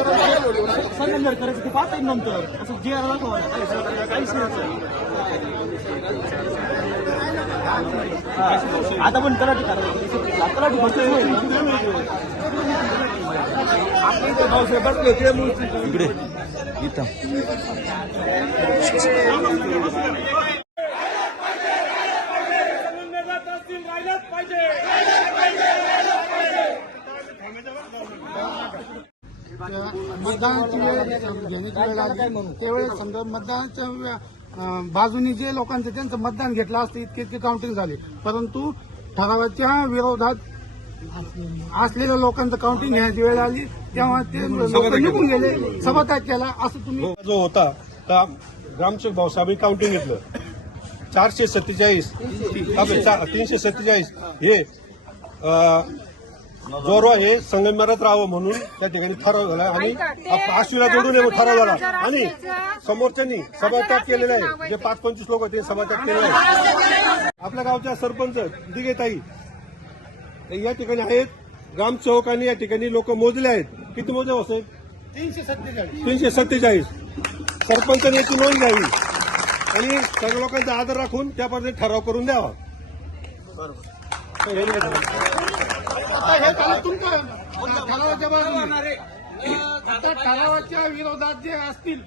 संगमनेर करायचं ते पाहता नंतर असं जे दाखवा काहीच नाही आता पण तलाठी करायचं तलाठी बसतोय ते इकडे. इथं. मतदानाची वेळ घेण्याची वेळ आली त्यावेळेस समजा मतदानाच्या बाजूनी जे लोकांचं त्यांचं मतदान घेतलं असतं इतके इतके काउंटिंग झाले. परंतु ठरावाच्या विरोधात असलेल्या लोकांचं काउंटिंग घेण्याची वेळ आली. तेव्हा ते लोक निघून गेले सभात्याग केला असं तुम्ही जो होता त्या ग्रामसेवक भाऊसाहेब काउंटिंग घेतलं. चारशे सत्तेचाळीस तीनशे सत्तेचाळीस हे जोरवा हे संगमेरात राहावं म्हणून त्या ठिकाणी ठराव झाला आणि आप- आश्विला जोडून म्हणून ठराव झाला. आणि समोरच्यांनी सभात्याग केलेला आहे जे पाच पंचवीस लोक होते सभात्याग केलेला आहे. आपल्या गावच्या सरपंच दिगेताई हे या ठिकाणी आहेत. ग्रामसेवकांनी या ठिकाणी लोक मोजले आहेत. किती मोजले असेल तीनशे सत्तेचाळीस. तीनशे सत्तेचाळीस. सरपंचाने याची नोंद घ्यावी. आणि सर्व लोकांचा आदर राखून त्या पद्धतीने ठराव करून द्यावा. आता हे. झालं तुमचं आता ठरावाच्या विरोधात जे असतील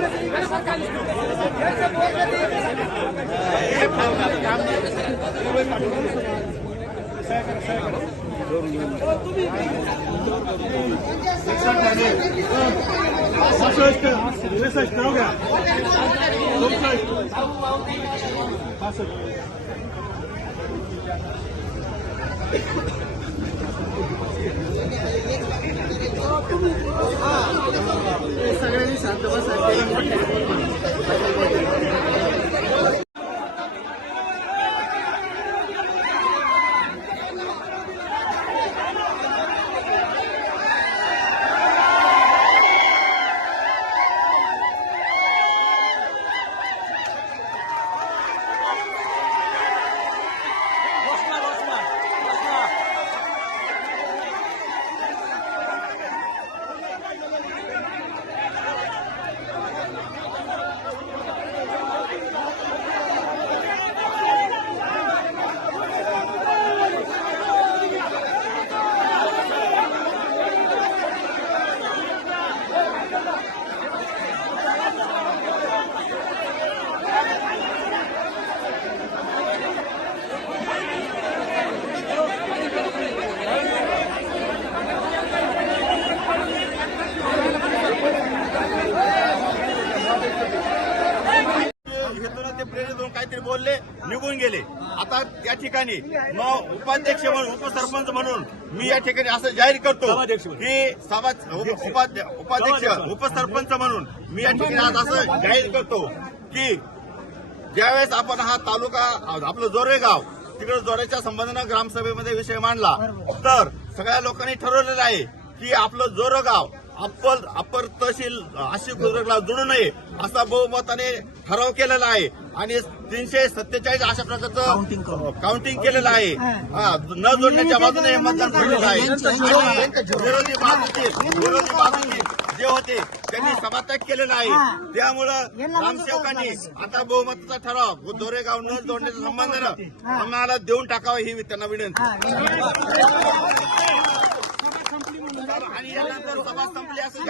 ते तुम्ही बोलले निघून गेले. आता या ठिकाणी मग उपाध्यक्ष म्हणून उपसरपंच म्हणून मी या ठिकाणी असं जाहीर करतो की उपाध्यक्ष उपसरपंच म्हणून मी या ठिकाणी आज असं जाहीर करतो की ज्यावेळेस आपण हा तालुका आपलं जोरे गाव तिकडे जोरेच्या संबंधानं ग्रामसभेमध्ये विषय मांडला तर सगळ्या लोकांनी ठरवलेलं आहे की आपलं जोरं गाव अप्पर अप्पर तहसील आशिक गुजरातला जोडू नये असा बहुमताने ठराव केलेला आहे. आणि तीनशे सत्तेचाळीस अशा प्रकारचं काउंटिंग केलेलं आहे. न जोडण्याच्या बाजूने मतदान ठरलेलं आहे. विरोधी बाजूचे विरोधी बाजूचे जे होते त्यांनी सभात्याग केलेला आहे. त्यामुळं ग्रामसेवकांनी आता बहुमताचा ठराव दोरेगाव न जोडण्याच्या संबंधानं आम्हाला देऊन टाकावं ही त्यांना विनंती. संपली म्हणून. आणि यानंतर संपली असं